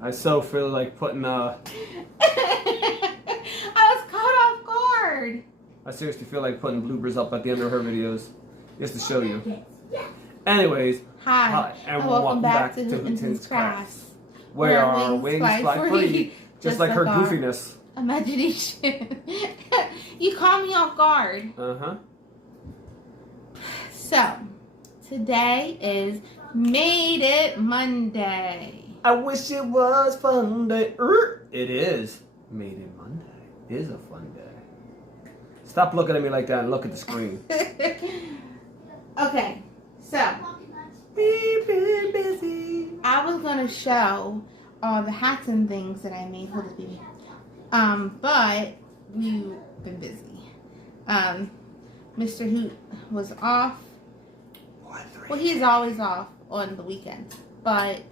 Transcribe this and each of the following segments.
I so feel like putting I was caught off guard. I seriously feel like putting bloopers up at the end of her videos just to show you. Anyways, hi and welcome back to Hoots Crafts, where our wings fly free, just like her goofiness. Imagination. You caught me off guard. So, today is Made It Monday. I wish it was fun day. It is Made It Monday. It is a fun day. Stop looking at me like that and look at the screen. Okay, so We've been busy. I was gonna show all the hats and things that I made for the baby. But we've been busy. Mr. Hoot was off. Well, he's always off on the weekends. But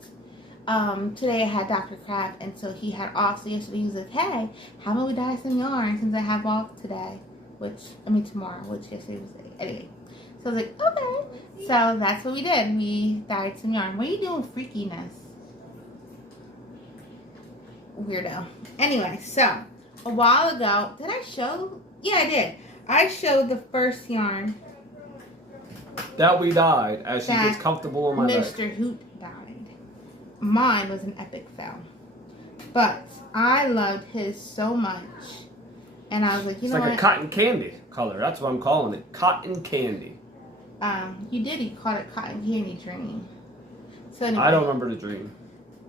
today I had Dr. Crab, and so he had off. So yesterday he was like, hey, how about we dye some yarn since I have off today? Tomorrow, which yesterday was like, anyway. So I was like, okay. So that's what we did. We dyed some yarn. What are you doing, freakiness? Weirdo. Anyway, so a while ago, did I show? Yeah, I did. I showed the first yarn that we dyed as she gets comfortable on my leg. Mr. Hoot dyed. Mine was an epic fail. But I loved his so much. And I was like, you know what? It's like a cotton candy color. That's what I'm calling it. Cotton candy. You called it Cotton Candy Dream. So anyway, I don't remember the dream.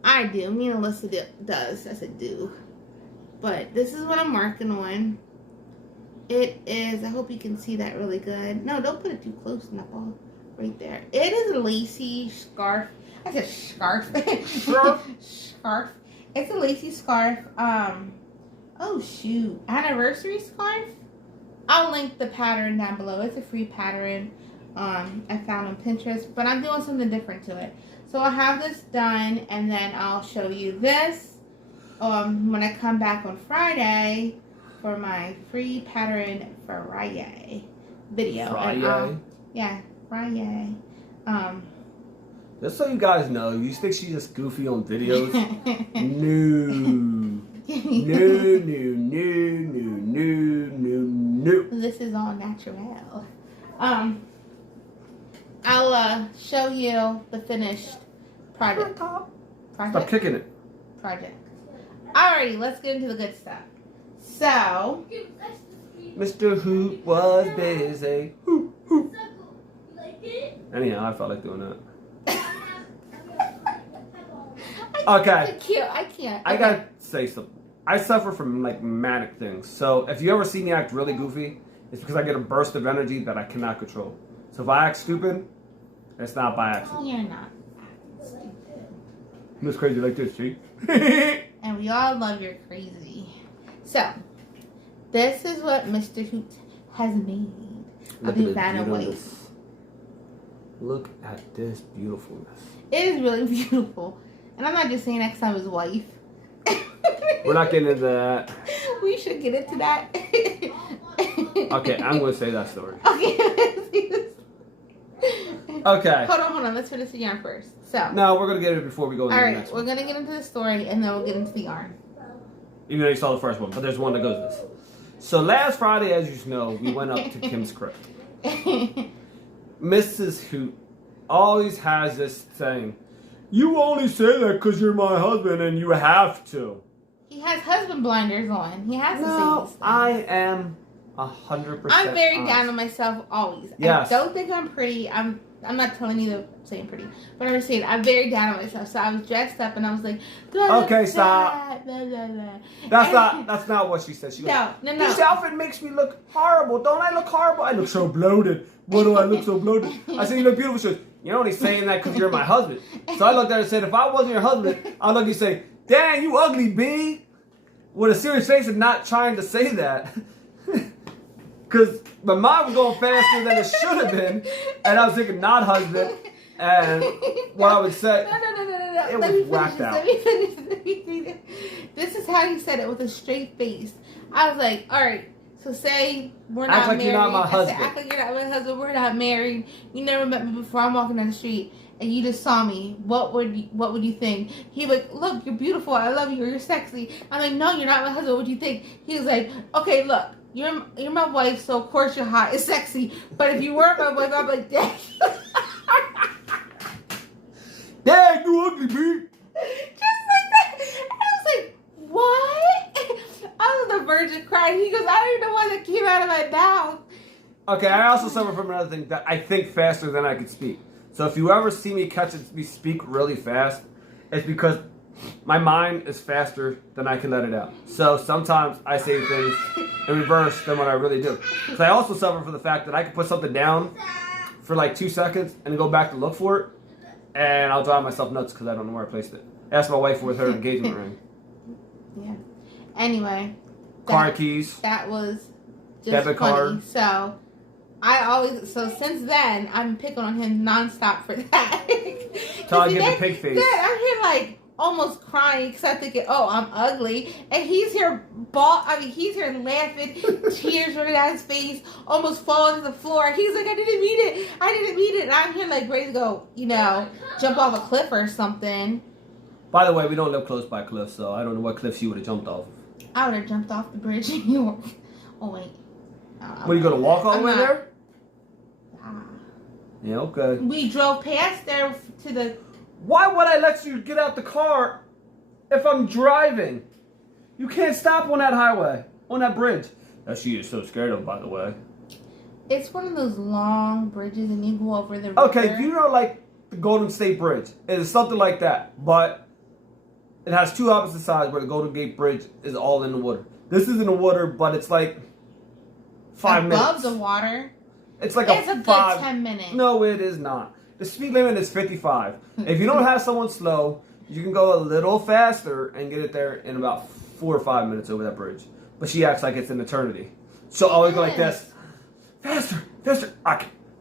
I do. Me and Alyssa does. I said do. But this is what I'm working on. It is, I hope you can see that really good. No, don't put it too close, Nipple. Right there. It is a lacy scarf. I said scarf. Scarf. It's a lacy scarf. Oh shoot. Anniversary scarf? I'll link the pattern down below. It's a free pattern I found on Pinterest. But I'm doing something different to it. So I'll have this done, and then I'll show you this when I come back on Friday for my free pattern Friday video. Friday? Yeah, Friday. Just so you guys know, you think she's just goofy on videos? No. This is all natural. I'll show you the finished project. Stop kicking it. Project. Alrighty, let's get into the good stuff. So, Mr. Hoot was busy. Hoot, hoot. Anyhow, I felt like doing that. Okay. I can't. I gotta say something. I suffer from like manic things. So if you ever see me act really goofy, it's because I get a burst of energy that I cannot control. So if I act stupid, it's not by accident. Oh, you're not acting stupid. I'm just crazy like this, see? And we all love your crazy. So, this is what Mr. Hoot has made. I'll do that in white. Look at this beautifulness. It is really beautiful. And I'm not just saying that because I'm his wife. We're not getting into that. We should get into that. Okay, I'm going to say that story. Okay, let's see this. Okay. Hold on. Let's finish the yarn first. So. No, we're going to get it before we go into the next one. We're going to get into the story and then we'll get into the yarn. Even though you saw the first one, but there's one that goes this. So last Friday, as you know, we went up to Kim's crib. Mrs. Hoot always has this saying, you only say that because you're my husband and you have to. He has husband blinders on. He has to say this thing. I am 100% I'm very honest. down on myself always. Yes. I don't think I'm pretty. I'm not telling you to say I'm pretty. But I'm just saying I'm very down on myself. So I was dressed up and I was like, okay, stop. Blah, blah, blah. That's not what she said. She goes, No. This outfit makes me look horrible. Don't I look horrible? I look so bloated. Why do I look so bloated? I said, you look beautiful. She goes, you're only saying that because you're my husband. So I looked at her and said, if I wasn't your husband, I'd look at you and say, dang, you ugly bee. With a serious face and not trying to say that. Because my mind was going faster than it should have been. And I was thinking, not husband. And what I would say, No. it was whacked out. Let me finish. This is how he said it with a straight face. I was like, all right, So say we're Act not like married. you're not my husband. Act like you're not my husband. We're not married. You never met me before. I'm walking down the street and you just saw me. What would you think? He was like, look, you're beautiful. I love you. You're sexy. I'm like, no, you're not my husband. What do you think? He was like, okay, look, you're my wife, so of course you're hot. It's sexy. But if you weren't my wife, I'm like, Dad. Dad, you ugly, Pete. Just like that. And I was like, what? I was on the verge of crying. He goes, I don't even know why that came out of my mouth. Okay, I also suffer from another thing that I think faster than I can speak. So if you ever see me me speak really fast, it's because my mind is faster than I can let it out. So sometimes I say things in reverse than what I really do. So I also suffer from the fact that I can put something down for like 2 seconds and then go back to look for it, and I'll drive myself nuts because I don't know where I placed it. Ask my wife with her engagement ring. Yeah. Anyway. Car keys. That was just debit funny. card. So since then I've been picking on him nonstop for that. Till I get the pig face. I'm here like almost crying because I'm thinking, oh, I'm ugly, and he's here he's here laughing, tears running down his face, almost falling to the floor. He's like, I didn't mean it, and I'm here like ready to go, jump off a cliff or something. By the way, we don't live close by cliffs, so I don't know what cliffs you would have jumped off. I would have jumped off the bridge in New York. Oh wait. Were you gonna walk all the way there? Ah. Yeah, okay. We drove past there to the... Why would I let you get out the car if I'm driving? You can't stop on that highway, on that bridge. That she is so scared of, by the way. It's one of those long bridges and you go over the river. Okay, you know like the Golden State Bridge. It is something like that, but it has two opposite sides where the Golden Gate Bridge is all in the water. This is in the water, but it's like 5 minutes. Above the water? It's like it's a good 10 minutes. No, it is not. The speed limit is 55. If you don't have someone slow, you can go a little faster and get it there in about 4 or 5 minutes over that bridge. But she acts like it's an eternity. So always go like this. Faster, faster.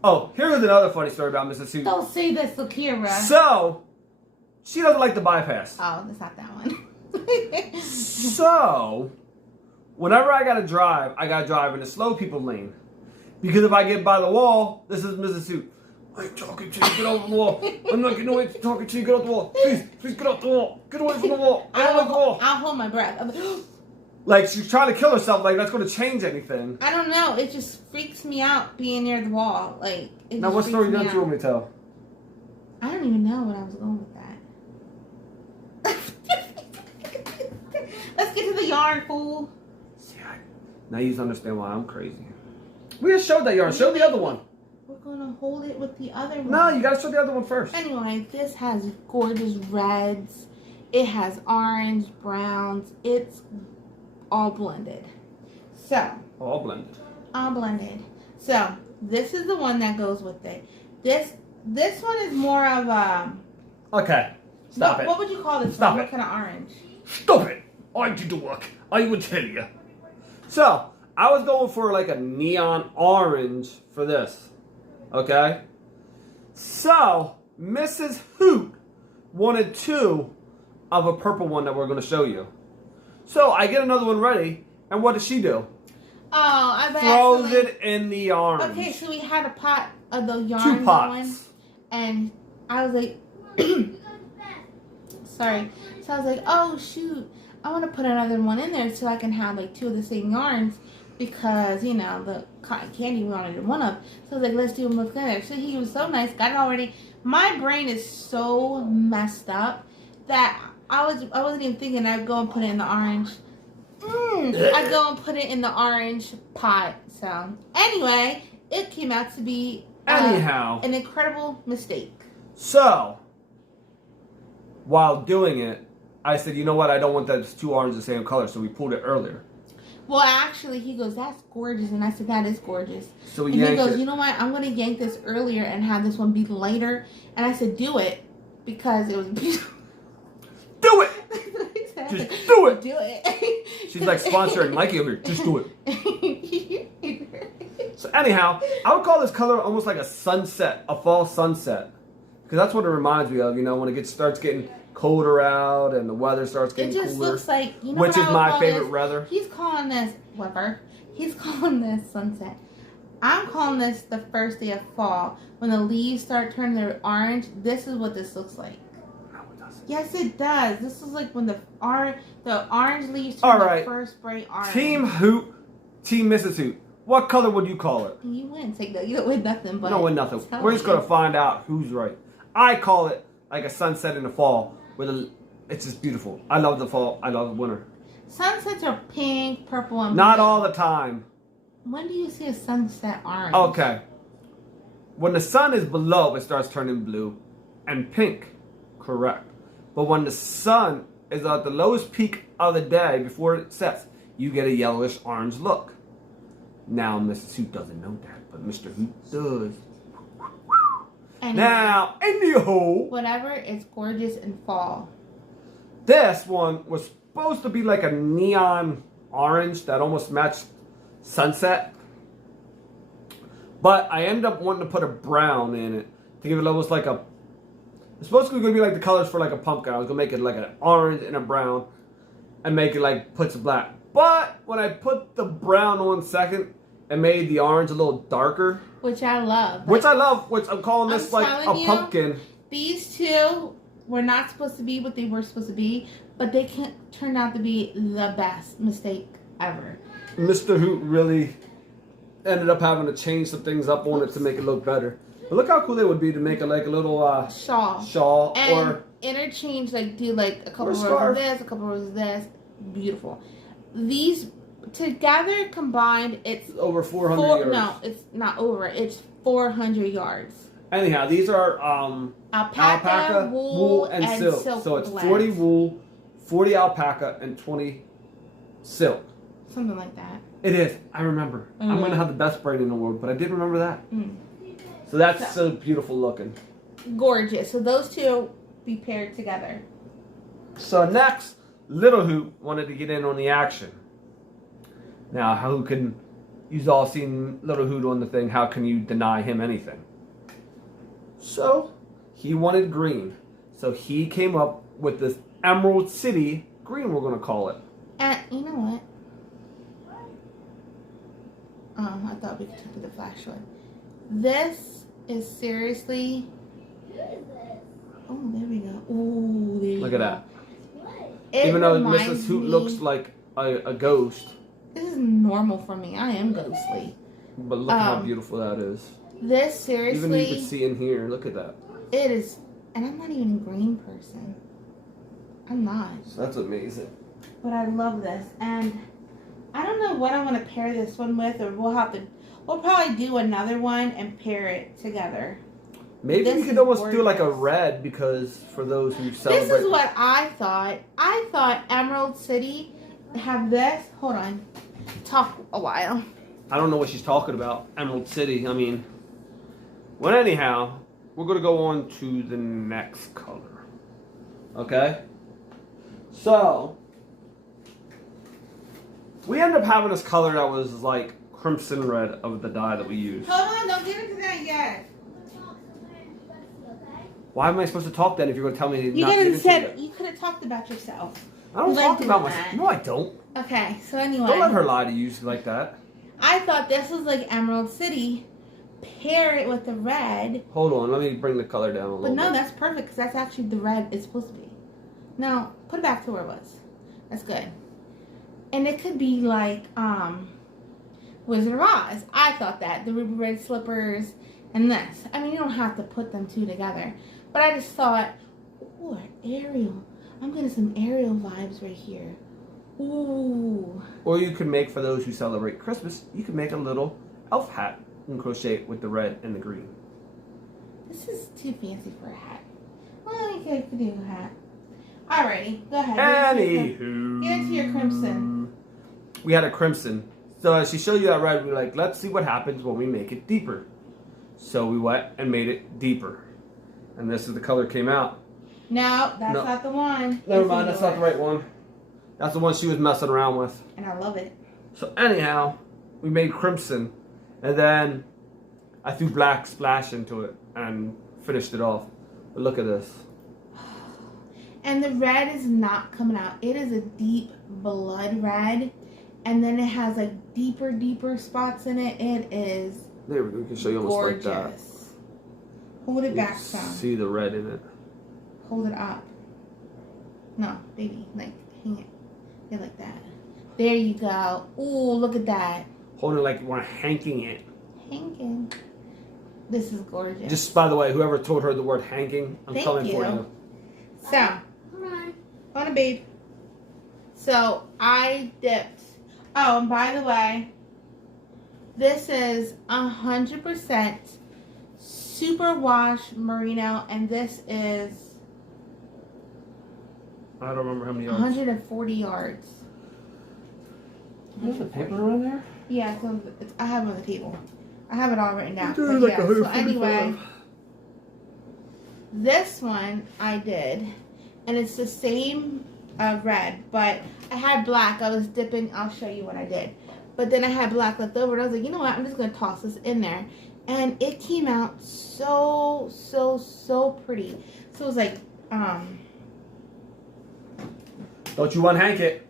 Oh, here's another funny story about Mrs. Sue. Don't say this, Lakira. So, she doesn't like the bypass. Oh, that's not that one. So, whenever I gotta drive in the slow people lane. Because if I get by the wall, this is Mrs. Sue. I ain't talking to you, get off the wall. I'm not getting away from talking to you, get off the wall. Please get off the wall. Get away from the wall. Get away from the wall. I'll hold my breath. Like, she's trying to kill herself, like that's going to change anything. I don't know, it just freaks me out being near the wall. Like, it now, what story don't you want me to tell? I don't even know what I was going with that. Let's get to the yarn, fool. See, now you understand why I'm crazy. We just showed that yarn. Show the other one. We're going to hold it with the other one. No, you got to show the other one first. Anyway, this has gorgeous reds. It has orange, browns. It's all blended. So. All blended. All blended. So, this is the one that goes with it. This one is more of a... Okay. Stop it. What would you call this Stop one? it. What kind of orange? Stop it. I did the work. I will tell you. So, I was going for like a neon orange for this. Okay? So, Mrs. Hoot wanted 2 of a purple one that we're going to show you. So, I get another one ready, and what does she do? Oh, I throws it in the orange. Okay, so we had a pot of the yarn 2 pots. going, and I was like, sorry. So I was like, oh shoot, I want to put another one in there so I can have like 2 of the same yarns because the cotton candy we wanted one of. So I was like, let's do them both together. So he was so nice, got it already. My brain is so messed up that I wasn't even thinking I'd go and put it in the orange. I'd go and put it in the orange pot. So anyway, it came out to be an incredible mistake. So while doing it, I said, you know what? I don't want those 2 oranges the same color, so we pulled it earlier. Well, actually, he goes, that's gorgeous. And I said, that is gorgeous. So he goes, you know what? I'm going to yank this earlier and have this one be lighter. And I said, do it. Because it was beautiful. Do it! Just do it! Do it. She's like sponsoring Mikey over here. Just do it. So anyhow, I would call this color almost like a sunset, a fall sunset. Because that's what it reminds me of, when it starts getting colder out and the weather starts getting cooler. It just looks like, which is my favorite weather. He's calling this weather. He's calling this sunset. I'm calling this the first day of fall. When the leaves start turning their orange, this is what this looks like. No, it doesn't. Yes, it does. This is like when the orange leaves turn the first bright orange. Team Hoot, Team Mrs. Hoot. What color would you call it? You win. You don't win nothing. But you don't win nothing. We're just going to find out who's right. I call it like a sunset in the fall. It's just beautiful. I love the fall. I love the winter. Sunsets are pink, purple, and blue. Not all the time. When do you see a sunset orange? Okay. When the sun is below, it starts turning blue and pink. Correct. But when the sun is at the lowest peak of the day before it sets, you get a yellowish orange look. Now, Mrs. Hoot doesn't know that, but Mr. Hoot does. Anyway, now, anywho, whatever, it's gorgeous in fall. This one was supposed to be like a neon orange that almost matched sunset. But I ended up wanting to put a brown in it to give it almost like a... It's supposed to be like the colors for like a pumpkin. I was going to make it like an orange and a brown and make it like puts of black. But when I put the brown on second, it made the orange a little darker. Which I love. Which I'm calling this like a pumpkin. These two were not supposed to be what they were supposed to be, but they turned out to be the best mistake ever. Mr. Hoot really ended up having to change some things up on it to make it look better. But look how cool it would be to make it like a little shawl and or interchange, like do like a couple rows of this, a couple rows of this. Beautiful. These together combined, it's over 400 yards. No, it's not over. It's 400 yards. Anyhow, these are alpaca, wool, and silk. So it's 40 wool, 40 alpaca, and 20 silk. Something like that. It is. I remember. I'm going to have the best brain in the world, but I did remember that. So that's so beautiful looking. Gorgeous. So those two be paired together. So next, Little Hoot wanted to get in on the action. Now, who can... You've all seen Little Hoot on the thing. How can you deny him anything? So, he wanted green. So he came up with this Emerald City green, we're going to call it. And you know what? I thought we could take the flashlight. This is seriously... Oh, there we go. Ooh, there you go. Look at that. Even though Mrs. Hoot looks like a ghost. This is normal for me. I am ghostly. But look how beautiful that is. This, seriously... Even you can see in here. Look at that. It is... And I'm not even a green person. I'm not. So that's amazing. But I love this. And I don't know what I want to pair this one with. Or we'll probably do another one and pair it together. Maybe we could almost do like a red, because for those who celebrate... This is what I thought. I thought Emerald City have this. Hold on. Talk a while. I don't know what she's talking about. Emerald City. I mean... Well, anyhow, we're going to go on to the next color. Okay? So... We ended up having this color that was like crimson red of the dye that we used. Hold on. Don't get into that yet. Why am I supposed to talk then if you're going to tell me you not to get into it? You could have talked about yourself. I don't talk about myself. No, I don't. Okay, so anyway. Don't let her lie to you like that. I thought this was like Emerald City. Pair it with the red. Hold on, let me bring the color down a little bit. But no, that's perfect, because that's actually the red it's supposed to be. Now, put it back to where it was. That's good. And it could be like Wizard of Oz. I thought that. The ruby red slippers and this. I mean, you don't have to put them two together. But I just thought, ooh, Ariel. I'm getting some Ariel vibes right here. Ooh. Or you could make, for those who celebrate Christmas, you could make a little elf hat and crochet it with the red and the green. This is too fancy for a hat. Well, you could do a hat. Alrighty, go ahead. Anywho. Get into your crimson. We had a crimson. So as she showed you that red, we were like, let's see what happens when we make it deeper. So we went and made it deeper. And this is the color came out. No, that's not the one. Never mind, that's not the right one. That's the one she was messing around with. And I love it. So anyhow, we made crimson. And then I threw black splash into it and finished it off. But look at this. And the red is not coming out. It is a deep blood red. and then it has like deeper spots in it. It is There we go. We can show you almost gorgeous. like that. Hold it You back can some. see the red in it. Hold it up. No, baby, like hang it. Yeah, like that. There you go. Ooh, look at that. Hold it like we're hanking it. Hanking. This is gorgeous. Just by the way, whoever told her the word hanking, I'm Thank coming for you. you. So, on a babe. So I dipped. Oh, and by the way, this is 100% superwash merino, and this is I don't remember how many yards. 140 yards. There's a paper around there? Yeah, so I have it on the table. I have it all written down. Dude, But like yeah, so 145. anyway, this one I did, and it's the same red, but I had black. I was dipping. I'll show you what I did. But then I had black left over, and I was like, you know what? I'm just going to toss this in there. And it came out so pretty. So it was like, Don't you unhank it?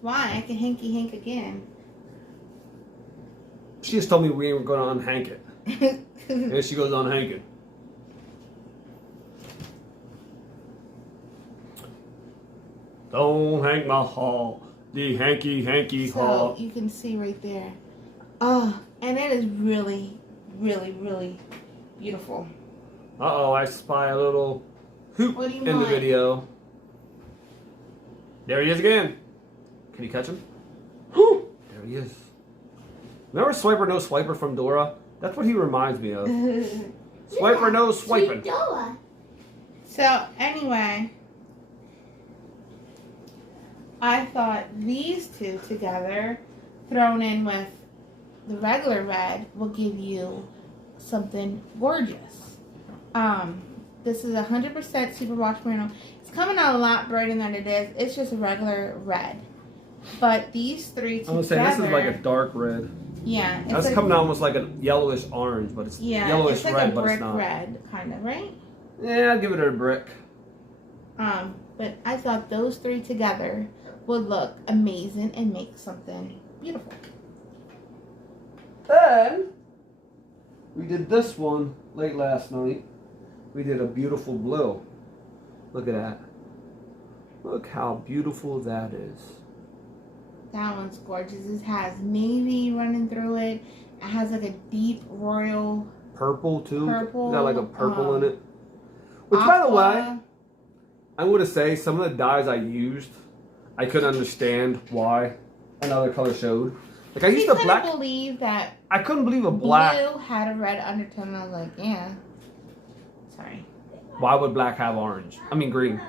why? I can hanky hank again. She just told me we were going to unhank it. And she goes unhanking. Don't hank my haul. The hanky So haul. you can see right there. Oh, and it is really beautiful. Uh-oh, I spy a little hoop What do you in the want? video. There he is again. Can you catch him? Whew! There he is. Remember Swiper No Swiper from Dora? That's what he reminds me of. Swiper No Swiping. So anyway, I thought these two together, thrown in with the regular red, will give you something gorgeous. This is 100% superwash merino. It's coming out a lot brighter than it is. It's just a regular red. But these three together. I was saying this is like a dark red. Yeah. That's like, coming out almost like a yellowish orange, but it's yellowish it's like red, a but brick it's not. red, kind of, right? Yeah, I'll give it a brick. But I thought those three together would look amazing and make something beautiful. Then we did this one late last night. We did a beautiful blue. Look at that. Look how beautiful that is. That one's gorgeous. It has navy running through it. It has like a deep royal Purple too. purple. Got like a purple in it. Which, by the way, I would say some of the dyes I used, I couldn't understand why another color showed. Like I used the black. Believe that I couldn't believe a black. blue had a red undertone. I was like, yeah. Sorry. Why would black have orange? I mean green.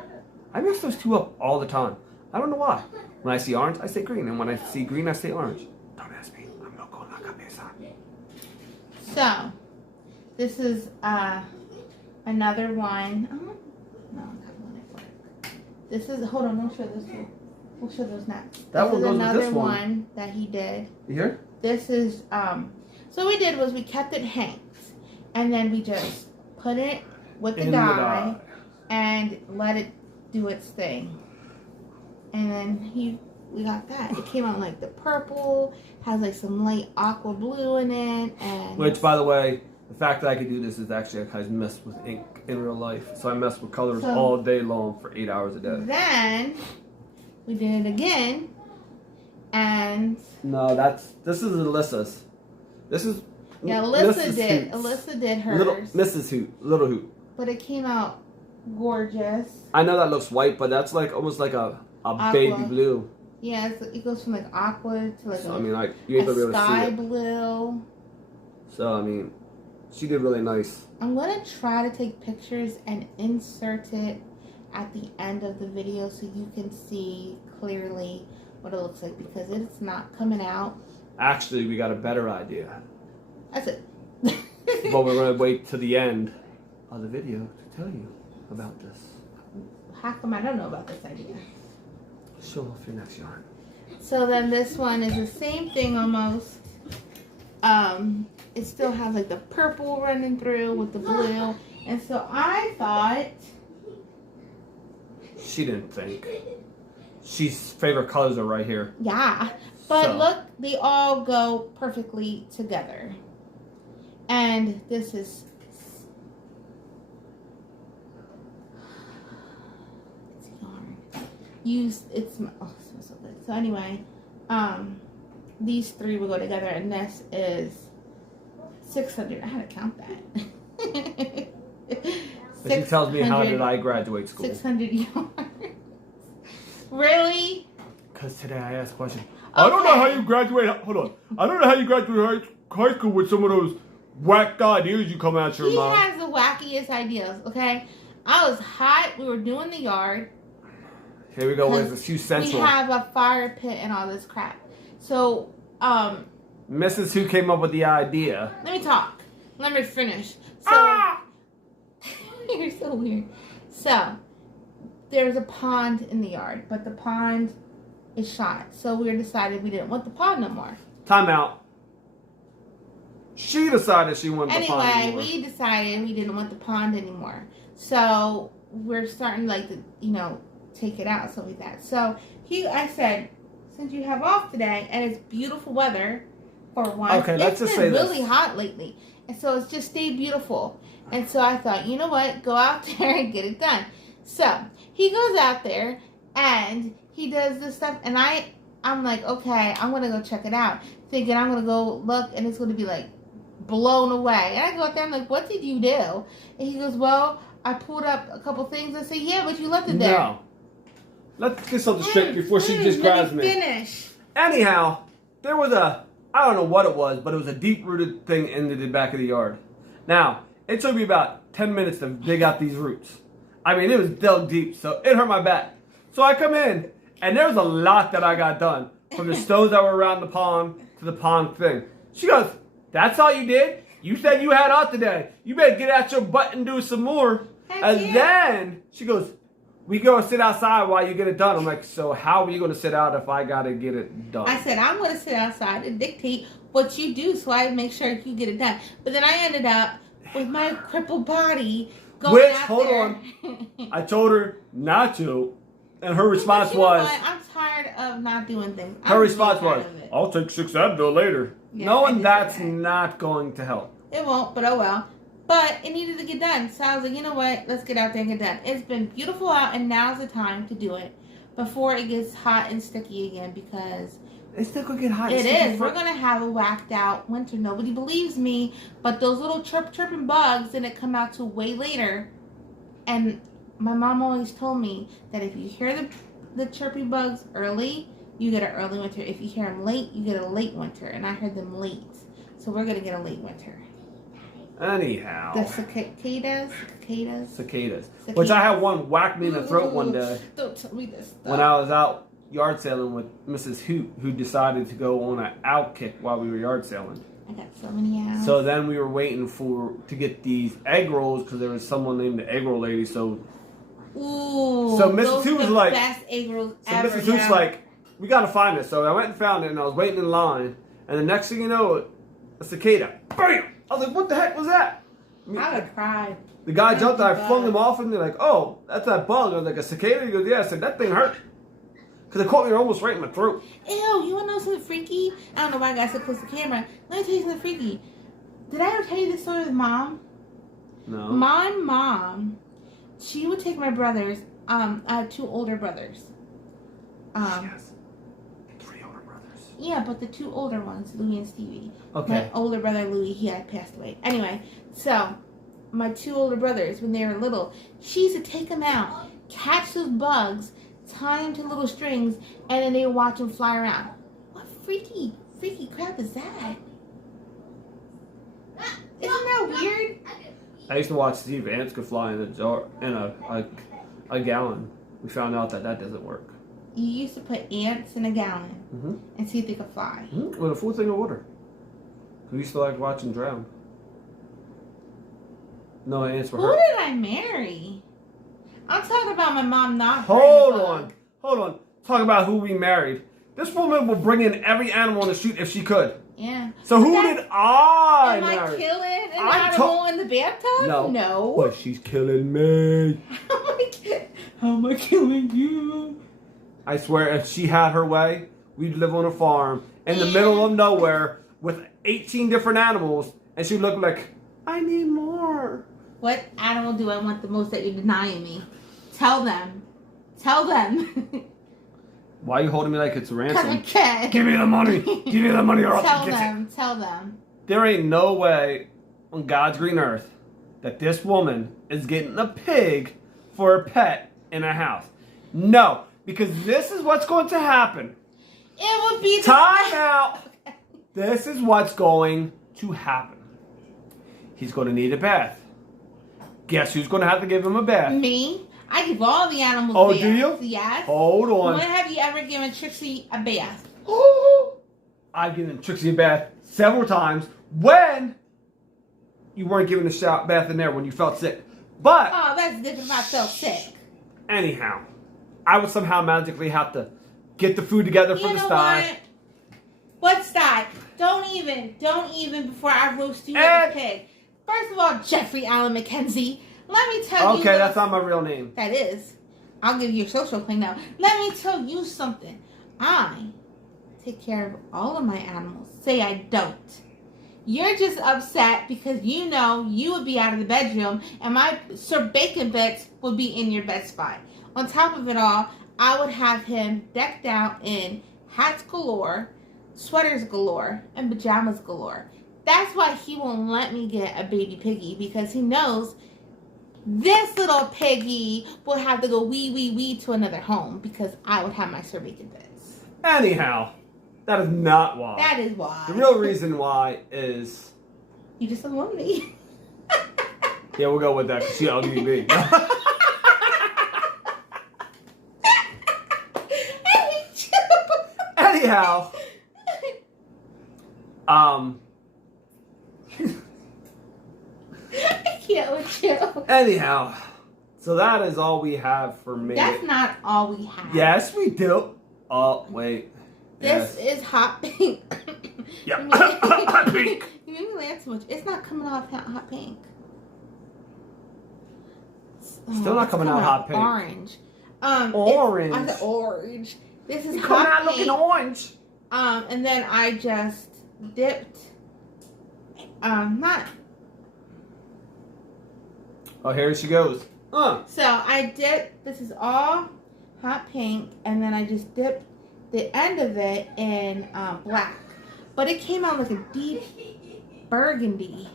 I mix those two up all the time. I don't know why. When I see orange, I say green, and when I see green, I say orange. Don't ask me. I'm not going to cabeza. So, this is another one. Oh, no, that one didn't work. This is, hold on, we'll show this one. We'll show those next. That This one is goes with another this one. one that he did. You hear? This is, so what we did was we kept it hanged. And then we just put it with the dye and let it do its thing. And then we got that. It came out like the purple, has like some light aqua blue in it, and Which, by the way, the fact that I could do this is actually I mess with ink in real life. So I mess with colors all day long for 8 hours a day. then we did it again, and No, this is Alyssa's. This is Alyssa did. Hoots. Alyssa did hers, Little Mrs. Hoot, Little Hoot. but it came out gorgeous. I know that looks white, but that's like almost like a Aqua. baby blue. Yeah, it goes from like aqua to like So a, I mean, like you ain't gonna be able to sky see it. blue. So I mean, she did really nice. I'm gonna try to take pictures and insert it at the end of the video so you can see clearly what it looks like, because it's not coming out. Actually, we got a better idea. That's it. But we're gonna wait to the end of the video to tell you about this. How come I don't know about this idea? Show off your next yarn. So then this one is the same thing almost. It still has like the purple running through with the blue. And so I thought... She didn't think. She's favorite colors are right here. Yeah. But So. look, they all go perfectly together. And this is... It's yarn. It smells so good. So anyway, these three will go together, and this is 600. I had to count that. But she tells me, how did I graduate school? 600 yards. Really? Because today I asked a question. Okay. I don't know how you graduate. Hold on. I don't know how you graduate high school with some of those whacked ideas you come at your mom. He has the wackiest ideas, okay? I was hot. We were doing the yard. Here we go with the Shoe Central. We have a fire pit and all this crap. So, Mrs. Who came up with the idea. let me talk. Let me finish. So, you're so weird. So, there's a pond in the yard, but the pond is shot. So we decided we didn't want the pond no more. Time out. She decided she wanted the pond Anyway, anymore. we decided we didn't want the pond anymore. So we're starting to take it out, so like that. So I said, since you have off today and it's beautiful weather for once. Okay, let's just say it's been really this. hot lately. And so it's just stayed beautiful. And so I thought, you know what? Go out there and get it done. So he goes out there and he does this stuff, and I'm like, okay, I'm gonna go check it out, thinking I'm gonna go look and it's gonna be like blown away. And I go out there, I'm like, what did you do? And he goes, well, I pulled up a couple things. I say, yeah, but you left it there. No. Let's get something straight before she just grabs me. Finish. Anyhow, there was I don't know what it was, but it was a deep-rooted thing into the back of the yard. Now, it took me about 10 minutes to dig out these roots. I mean, it was dug deep, so it hurt my back. So I come in, and there's a lot that I got done. From the stones that were around the pond to the pond thing. She goes, that's all you did? You said you had out today. You better get out your butt and do some more. Heck And yeah. then she goes, we go and sit outside while you get it done. I'm like, so how are you going to sit out if I got to get it done? I said, I'm going to sit outside and dictate what you do so I make sure you get it done. But then I ended up with my crippled body going Which, out hold there. on. I told her not to. And her response But you know was... what? I'm tired of not doing things. Her I'm response really was, tired of it. I'll take 6 Advil later. Yeah, I Knowing did that's say that. not going to help. It won't, but oh well. But it needed to get done. So I was like, you know what? Let's get out there and get done. It's been beautiful out, and now's the time to do it before it gets hot and sticky again, because It's still going to get hot. it is. We're going to have a whacked out winter. Nobody believes me, but those little chirping bugs didn't come out till way later. And my mom always told me that if you hear the chirpy bugs early, you get an early winter. If you hear them late, you get a late winter. And I heard them late. So we're going to get a late winter. Anyhow. The cicadas. Cicadas. Which I had one whack me in the throat one day. Don't tell me this stuff. When I was out yard sailing with Mrs. Hoot, who decided to go on an out kick while we were yard sailing. I got so many owls. So then we were waiting to get these egg rolls because there was someone named the egg roll lady. So Ooh. So Mrs. those Hoot are was the like- best egg rolls So ever. Mrs. Hoot's yeah. like, we got to find it. So I went and found it, and I was waiting in line. And the next thing you know, a cicada. Bam! I was like, what the heck was that? I would cry. The guy jumped, and I bug. flung them off, and they're like, oh, that's that bug. I was like, a cicada? He goes, yeah. I said, that thing hurt. Because it caught me almost right in my throat. Ew, you want to know something freaky? I don't know why I got so close to the camera. Let me tell you something freaky. Did I ever tell you this story with Mom? No. My mom, she would take my brothers. I have 2 older brothers. Yes. 3 older brothers. Yeah, but the 2 older ones, Louie and Stevie. Okay. My older brother Louie, he had passed away. Anyway, so my 2 older brothers, when they were little, she used to take them out, catch those bugs, tie them to little strings, and then they would watch them fly around. What freaky crap is that? Isn't that weird? I used to watch Steve ants could fly in a jar, in a gallon. We found out that doesn't work. You used to put ants in a gallon Mm-hmm. and see if they could fly. Mm-hmm. With a full thing of water. We used to like watching drown. No, ants were Who hurt. did I marry? I'm talking about my mom not. Hold hurting on. Talk about who we married. This woman will bring in every animal on the street if she could. Yeah. So who But did I Am I marry? killing an I animal in the bathtub? No. No. But she's killing me. How am I killing you? I swear, if she had her way, we'd live on a farm in the middle of nowhere with 18 different animals, and she'd look like, I need more. What animal do I want the most that you're denying me? Tell them. Tell them. Why are you holding me like it's a ransom? I can't. Give me the money. Give me the money or else Tell you get them. it. Tell them. There ain't no way on God's green earth that this woman is getting a pig for a pet in a house. No, because this is what's going to happen. It would be Time out. This is what's going to happen. He's going to need a bath. Guess who's going to have to give him a bath? Me. I give all the animals Oh, baths. do you? Yes. Hold on. When have you ever given Trixie a bath? I've given Trixie a bath several times when you weren't giving a bath in there when you felt sick. But Oh, that's different if I felt sick. anyhow, I would somehow magically have to get the food together for You the know sty. what sty? Don't even before I roast you like a pig. First of all, Jeffrey Allen McKenzie, let me tell you. Okay, that's not my real name. That is. I'll give you your social thing now. Let me tell you something. I take care of all of my animals. Say I don't. You're just upset because you know you would be out of the bedroom and my Sir Bacon bits would be in your bed spot. On top of it all, I would have him decked out in hats galore, sweaters galore, and pajamas galore. That's why he won't let me get a baby piggy, because he knows this little piggy will have to go wee to another home because I would have my Sir Bacon bits. Anyhow, that is not why. That is why. The real reason why is... You just don't want me. Yeah, we'll go with that because she ugly me. Anyhow, I can't with you. anyhow, so that is all we have for me. That's not all we have. Yes, we do. Oh, wait. This is hot pink. Yeah. You Hot made- pink. You made me laugh too much. It's not coming off hot pink. Still not it's coming out hot pink. Orange. Orange. I said orange. This is It's coming hot out pink. looking orange. And then I just dipped. Not. Oh, here she goes. So I dipped. This is all hot pink, and then I just dipped the end of it in black, but it came out like a deep burgundy.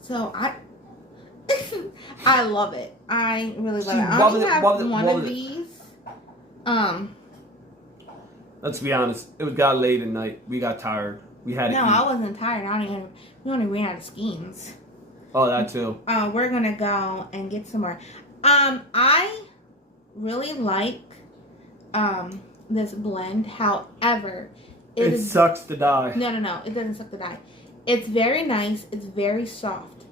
So I love it. I really love it. I only have one of these. Let's be honest. It got late at night. We got tired. We had to No, eat. I wasn't tired. We only ran out of skeins. Oh, that too. We're gonna go and get some more. I really like this blend. However, It sucks to die. No, it doesn't suck to die. It's very nice. It's very soft.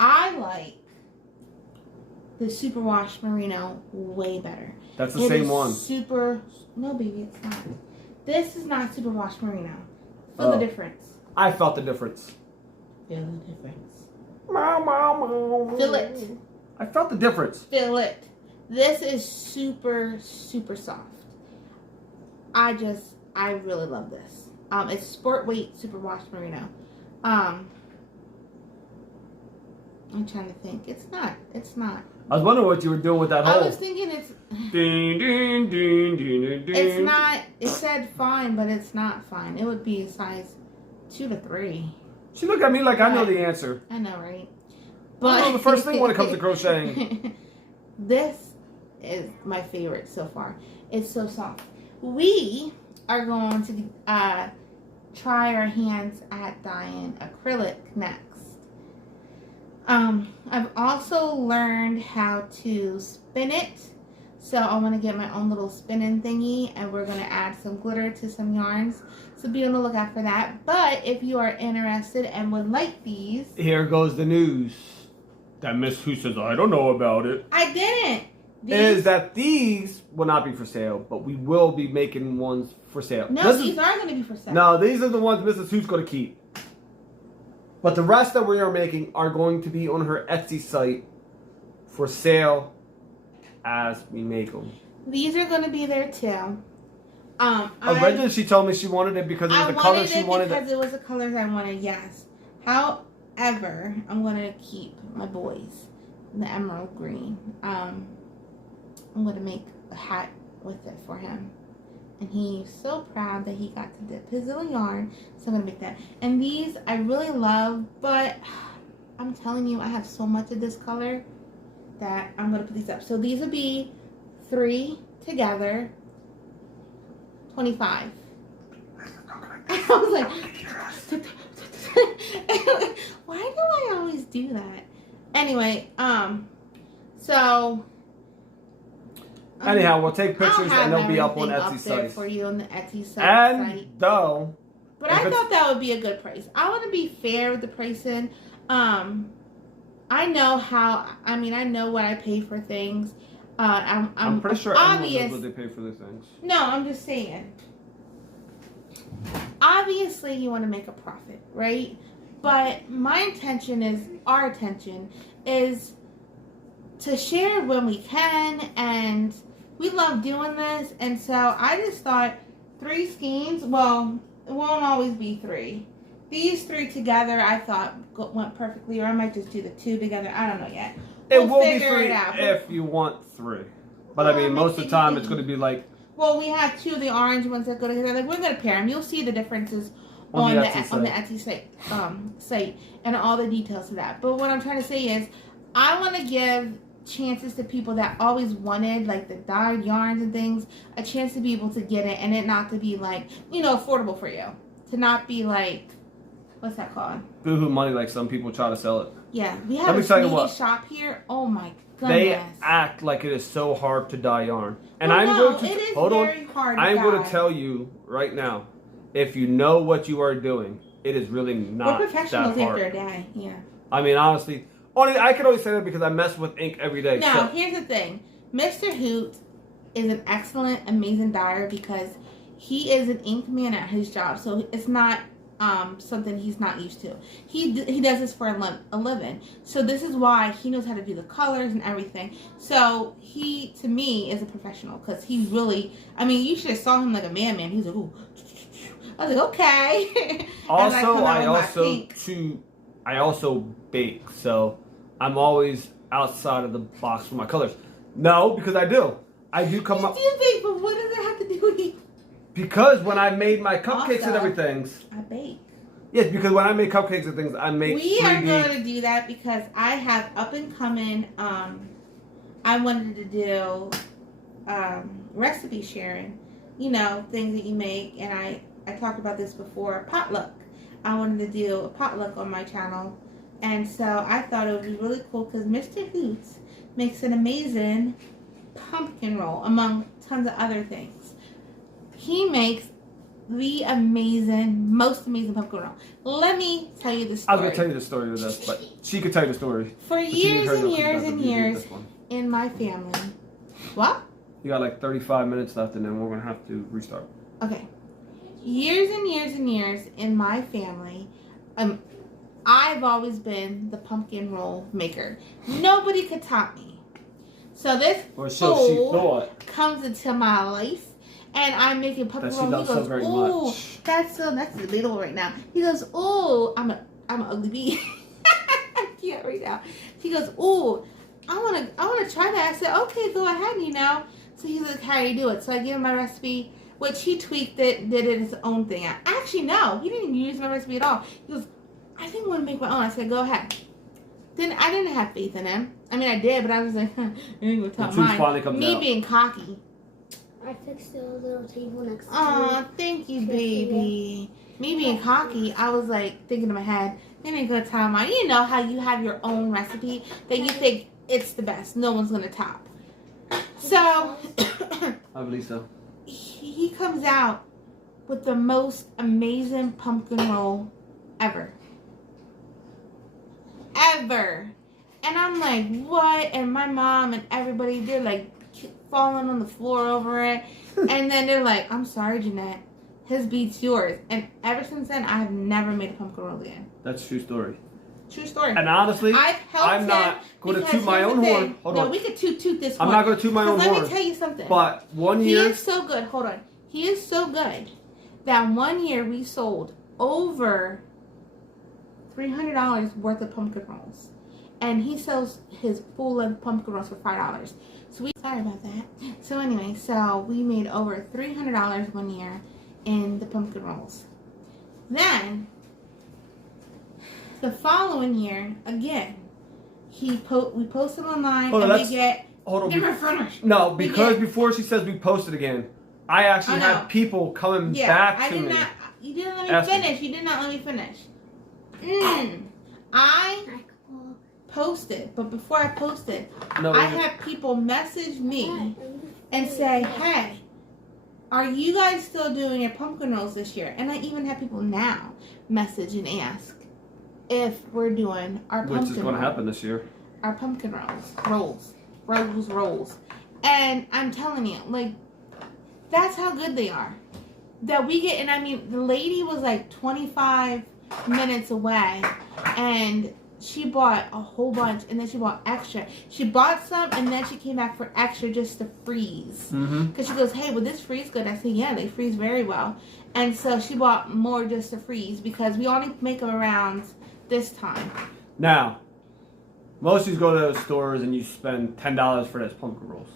I like the Superwash Merino way better. That's the same one. No, baby, it's not. This is not Superwash Merino. Feel the difference. I felt the difference. Feel the difference. Meow, meow, meow. Feel it. I felt the difference. Feel it. This is super soft. I really love this. It's sport weight Superwash Merino. I'm trying to think. It's not. I was wondering what you were doing with that hole. I was thinking it's. Ding, ding, ding, ding, ding. It's not. It said fine, but it's not fine. It would be a size 2 to 3. She looked at me like I know the answer. I know, right? I know the first thing when it comes to crocheting. This is my favorite so far. It's so soft. We are going to try our hands at dyeing acrylic next. I've also learned how to spin it. So I'm going to get my own little spinning thingy, and we're going to add some glitter to some yarns. So be on the lookout for that. But if you are interested and would like these... Here goes the news. That Miss Who says, I don't know about it. I didn't. Is that these will not be for sale, but we will be making ones for sale. No, these aren't going to be for sale. No, these are the ones Mrs. Who's going to keep. But the rest that we are making are going to be on her Etsy site for sale as we make them. These are going to be there too. Originally, she told me she wanted it because it was the color she wanted. Because it was the colors I wanted, yes. However, I'm going to keep my boys the emerald green. I'm going to make a hat with it for him. And he's so proud that he got to dip his little yarn. So I'm going to make that. And these I really love, but I'm telling you, I have so much of this color that I'm going to put these up. So these would be 3 together, 25. I was like, why do I always do that? Anyway, so anyhow, we'll take pictures and they'll be up on Etsy site for you on the Etsy site. And though, but I thought that would be a good price. I want to be fair with the pricing. I know how. I mean, I know what I pay for things. I'm pretty sure everyone knows what they pay for their things. No, I'm just saying. Obviously, you want to make a profit, right? But my intention is, our intention is to share when we can, and we love doing this. And so I just thought 3 skeins. Well, it won't always be 3. These 3 together, I thought went perfectly, or I might just do the 2 together. I don't know yet. It will be 3 if you want 3. But I mean, most of the time, it's going to be like. Well, we have 2 of the orange ones that go together. Like, we're going to pair them. You'll see the differences on the Etsy site and all the details of that. But what I'm trying to say is, I want to give chances to people that always wanted, like, the dyed yarns and things, a chance to be able to get it, and it not to be, like, affordable for you. To not be, like, what's that called? Boohoo money, like some people try to sell it. Yeah. We have a Swedish shop here. Oh, my goodness. They act like it is so hard to dye yarn. And I'm going to tell you right now, if you know what you are doing, it is really not We're professionals that hard. after a day, yeah. I mean, honestly, I can only say that because I mess with ink every day. Now, here's the thing. Mr. Hoot is an excellent, amazing dyer because he is an ink man at his job. So it's not something he's not used to. He does this for a living. So this is why he knows how to do the colors and everything. So he, to me, is a professional because he really, I mean, you should have saw him like a man. He's like, ooh. I was like, okay. Also, I also bake. So I'm always outside of the box for my colors. No, because I do. I do come up. You do bake, but what does it have to do with you? Because when I made my cupcakes and everything, I bake. Yes, because when I make cupcakes and things, I make. We are going to do that because I have up and coming. I wanted to do recipe sharing. Things that you make, and I talked about this before. Potluck. I wanted to do a potluck on my channel, and so I thought it would be really cool because Mr. Hoots makes an amazing pumpkin roll among tons of other things. He makes the most amazing pumpkin roll. Let me tell you the story. I was going to tell you the story of this, but she could tell you the story. For years and years and years in my family. What? You got like 35 minutes left, and then we're going to have to restart. Okay. Years and years and years in my family, I've always been the pumpkin roll maker. Nobody could top me. So this fool comes into my life. And I'm making pumpkin roll. He goes, "Ooh, that's debatable right now." He goes, "Ooh, I'm an ugly bee." I can't right now. He goes, "Ooh, I wanna try that." I said, "Okay, go ahead." So he's like, "How do you do it?" So I give him my recipe, which he tweaked it, did it his own thing. Actually, no, he didn't use my recipe at all. He goes, "I think I want to make my own." I said, "Go ahead." Then I didn't have faith in him. I mean, I did, but I was like, "I ain't gonna tell mine." Me being cocky. I fixed the little table next to me. Aw, thank you, baby. Me being cocky, I was like thinking in my head, they ain't gonna top mine. You know how you have your own recipe that you think it's the best. No one's gonna top. So, I believe so. He comes out with the most amazing pumpkin roll ever. Ever. And I'm like, what? And my mom and everybody, they're like, falling on the floor over it, and then they're like, "I'm sorry, Jeanette, his beats yours." And ever since then, I have never made a pumpkin roll again. That's true story. True story. And honestly, I'm not going to toot my own horn. Hold on. No, we could toot this one. I'm not going to toot my own horn. Let me tell you something. But 1 year. He is so good. Hold on. He is so good that one year we sold over $300 worth of pumpkin rolls. And he sells his full-length pumpkin rolls for $5. So sorry about that. So anyway, so we made over $300 one year in the pumpkin rolls. Then, the following year, again, we post them online we get... Hold on. Give her finish. No, because before she says we posted again, I actually had people coming back to me. You didn't let me finish. You did not let me finish. I posted, but before I posted, I had people message me and say, hey, are you guys still doing your pumpkin rolls this year? And I even have people now message and ask if we're doing our pumpkin rolls. Which is going to happen this year. Our pumpkin rolls. And I'm telling you, like, that's how good they are. That we get, and I mean, the lady was like 25 minutes away, and she bought a whole bunch, and then she bought extra. She bought some, and then she came back for extra just to freeze. Because she goes, hey, would this freeze good? I said, yeah, they freeze very well. And so she bought more just to freeze, because we only make them around this time. Now, most of you go to those stores and you spend $10 for those pumpkin rolls.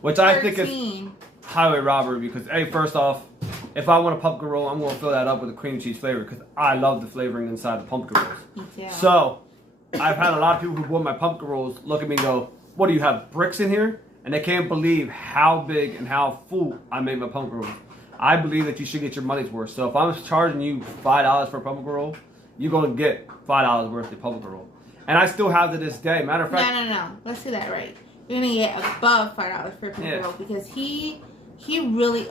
Which I think is highway robbery, because, hey, first off, if I want a pumpkin roll, I'm going to fill that up with a cream cheese flavor, because I love the flavoring inside the pumpkin rolls. Me too. So, I've had a lot of people who bought my pumpkin rolls look at me and go, what, do you have bricks in here? And they can't believe how big and how full I made my pumpkin rolls. I believe that you should get your money's worth. So if I'm charging you $5 for a pumpkin roll, you're going to get $5 worth of pumpkin roll. And I still have to this day. Matter of fact... No. Let's do that right. You're going to get above $5 for a pumpkin roll, because he really...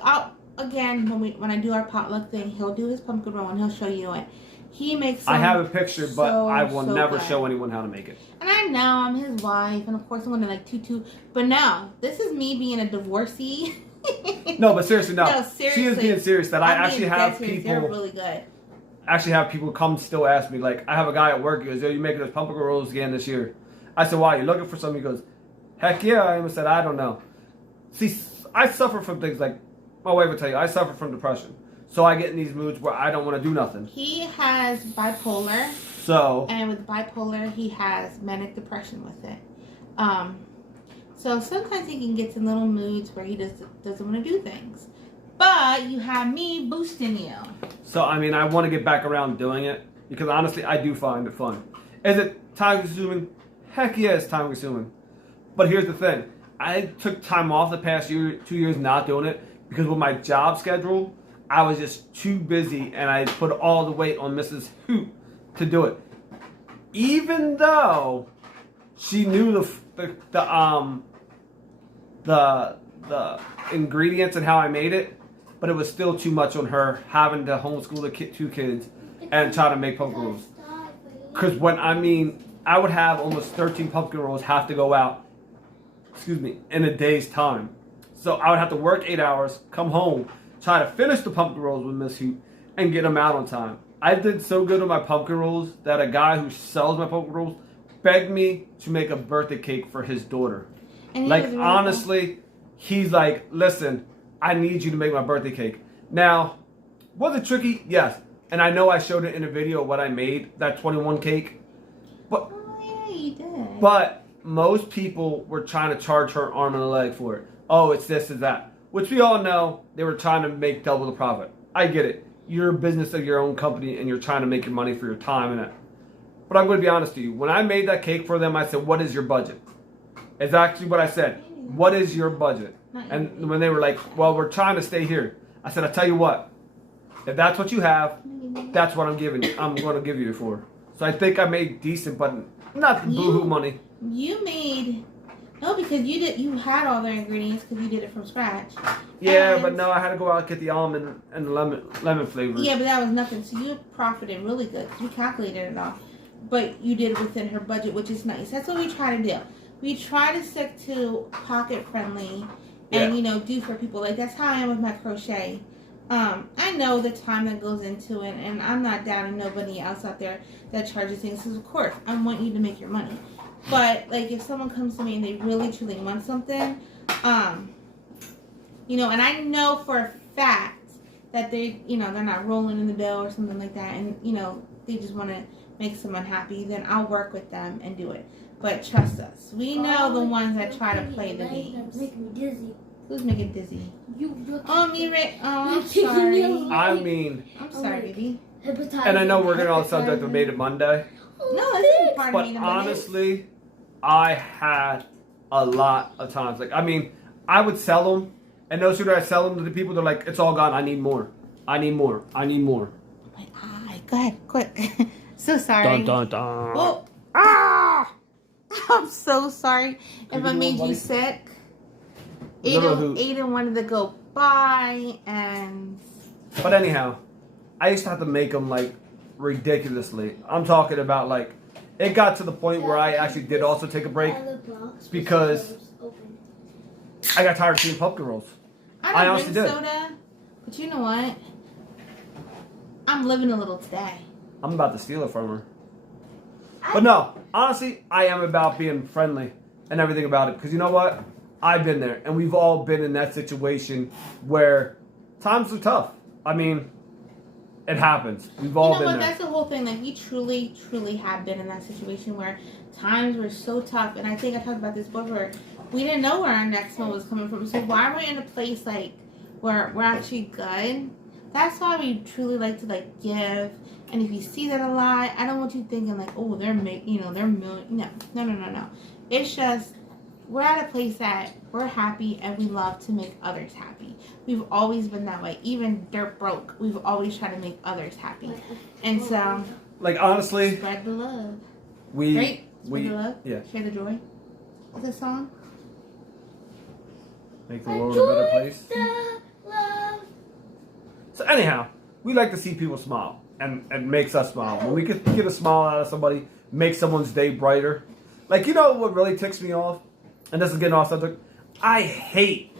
Again, when I do our potluck thing, he'll do his pumpkin roll and he'll show you it. He makes them. I have a picture, but I will never show anyone how to make it. And I know I'm his wife, and of course I'm gonna tutu. But no, this is me being a divorcee. No, but seriously, no. Seriously. She is being serious. That I actually have people. They're really good. Actually, have people come still ask me, like, I have a guy at work. He goes, "Yo, you making those pumpkin rolls again this year?" I said, "Why? You looking for something?" He goes, "Heck yeah!" I said, "I don't know." See, I suffer from things like. My wife will tell you, I suffer from depression. So I get in these moods where I don't want to do nothing. He has bipolar. So. And with bipolar, he has manic depression with it. So sometimes he can get in little moods where he doesn't want to do things. But you have me boosting you. So, I mean, I want to get back around doing it. Because honestly, I do find it fun. Is it time consuming? Heck yeah, it's time consuming. But here's the thing. I took time off the past year, 2 years not doing it. Because with my job schedule, I was just too busy, and I put all the weight on Mrs. Hoot to do it. Even though she knew the ingredients and how I made it, but it was still too much on her having to homeschool the two kids and try to make pumpkin rolls. Because I would have almost 13 pumpkin rolls have to go out, in a day's time. So I would have to work 8 hours, come home, try to finish the pumpkin rolls with Miss Hoot, and get them out on time. I did so good on my pumpkin rolls that a guy who sells my pumpkin rolls begged me to make a birthday cake for his daughter. Like, honestly, he's like, listen, I need you to make my birthday cake. Now, was it tricky? Yes. And I know I showed it in a video what I made, that 21 cake. But, oh, yeah, you did. But most people were trying to charge her arm and a leg for it. Oh, it's this, it's that. Which we all know they were trying to make double the profit. I get it. You're a business of your own company and you're trying to make your money for your time in it. But I'm going to be honest with you. When I made that cake for them, I said, what is your budget? It's actually what I said. What is your budget? And when they were like, well, we're trying to stay here. I said, I'll tell you what. If that's what you have, that's what I'm giving you. I'm going to give you it for. So I think I made decent, but not the boohoo money. You made... No, because you had all the ingredients because you did it from scratch. Yeah, but no, I had to go out and get the almond and the lemon flavor. Yeah, but that was nothing. So you profited really good because we calculated it all. But you did it within her budget, which is nice. That's what we try to do. We try to stick to pocket friendly and, do for people. Like, that's how I am with my crochet. I know the time that goes into it, and I'm not doubting nobody else out there that charges things. Because, of course, I want you to make your money. But, like, if someone comes to me and they really, truly want something, and I know for a fat that they, they're not rolling in the dough or something like that, and they just want to make someone happy, then I'll work with them and do it. But trust us, we know the ones that try to play the games. Making me dizzy. Who's making dizzy? You. Oh, me, Rick. Oh, I'm sorry. I'm sorry, baby. And I know we're getting on the subject of Made It Monday. No, this isn't part of But Made It Monday. honestly, I had a lot of times. Like, I would sell them, and no sooner I sell them to the people, they're like, it's all gone. I need more. I need more. I need more. My eye. Go ahead, quick. So sorry. Dun, dun, dun. Oh. Ah! I'm so sorry if I made you sick. Aiden wanted to go by, and... But anyhow, I used to have to make them, like, ridiculously. I'm talking about, like, it got to the point where I actually did also take a break because I got tired of seeing pumpkin rolls. I don't honestly drink did. soda, but you know what? I'm living a little today. I'm about to steal it from her. But no, honestly, I am about being friendly and everything about it. Because you know what? I've been there. And we've all been in that situation where times are tough. It happens. We've all been there. That's the whole thing. Like, we truly, truly have been in that situation where times were so tough. And I think I talked about this before, where we didn't know where our next meal was coming from. So why we're in a place, like, where we're actually good, that's why we truly like to, like, give. And if you see that a lot, I don't want you thinking, like, oh, they're no. It's just, we're at a place that we're happy and we love to make others happy. We've always been that way. Even dirt broke, we've always tried to make others happy. And so, like, honestly, spread the love. Spread the love. Yeah. Share the joy. What's the song? Make the world a better place. So anyhow, we like to see people smile. And makes us smile. When we get a smile out of somebody, make someone's day brighter. Like, you know what really ticks me off? And this is getting off subject. I hate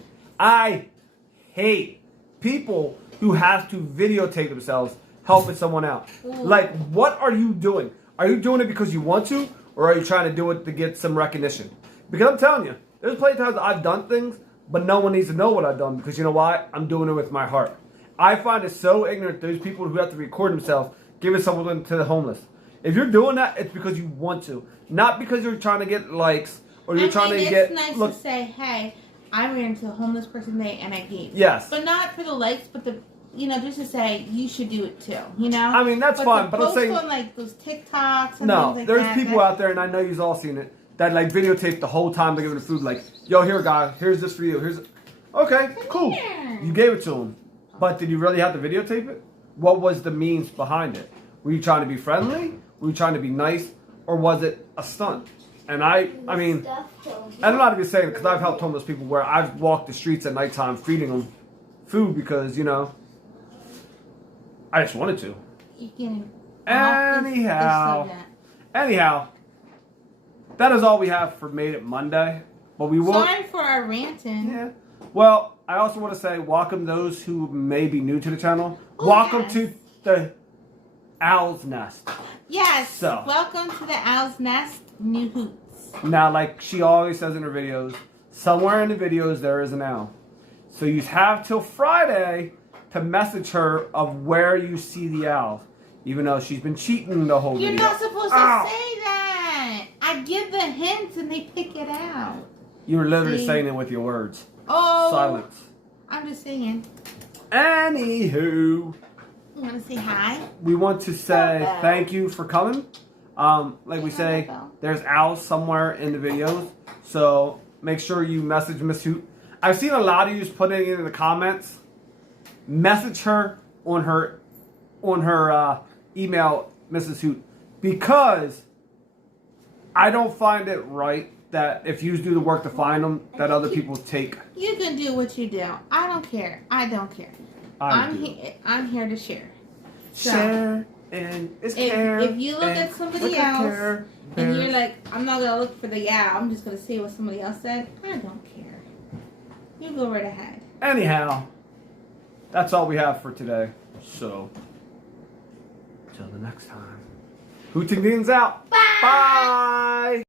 people who have to videotape themselves helping someone out. Like, what are you doing? Are you doing it because you want to? Or are you trying to do it to get some recognition? Because I'm telling you, there's plenty of times I've done things, but no one needs to know what I've done. Because you know why? I'm doing it with my heart. I find it so ignorant, those people who have to record themselves giving something to the homeless. If you're doing that, it's because you want to. Not because you're trying to get likes or you're trying to get... It's nice to say, hey, I ran into a homeless person today and I gave. Yes. But not for the likes, but just to say, you should do it too, That's fine, but I'm saying... on, like, those TikToks and no, things like there's that. people out there, and I know you've all seen it, that, like, videotape the whole time they're giving the food, like, yo, here, guy, here's this for you. Okay, cool. You gave it to him. But did you really have to videotape it? What was the means behind it? Were you trying to be friendly? Were you trying to be nice? Or was it a stunt? And I don't know how to be saying it because I've helped homeless people where I've walked the streets at nighttime feeding them food because, I just wanted to. Anyhow, that is all we have for Made It Monday. But we will. Sorry for our ranting. Yeah. Well, I also want to say welcome those who may be new to the channel. Welcome to the Owl's Nest. Yes. So, welcome to the Owl's Nest, new hoots. Now, like she always says in her videos, somewhere in the videos there is an owl. So you have till Friday to message her of where you see the owl. Even though she's been cheating the whole video. You're not supposed to say that. I give the hints and they pick it out. You were literally saying it with your words. Oh. Silence. I'm just saying. Anywho. You want to say hi? We want to say thank you for coming. Like we say, there's owls somewhere in the videos. So make sure you message Miss Hoot. I've seen a lot of you putting it in the comments. Message her on her email, Mrs. Hoot. Because I don't find it right that if you do the work to find them, that other people take. You can do what you do. I don't care. I don't care. I'm here to share. So, share and it's care. If you look at somebody else and you're like, I'm not gonna look for the I'm just gonna say what somebody else said. I don't care. You go right ahead. Anyhow, that's all we have for today. So, till the next time. Hootingdings out. Bye. Bye.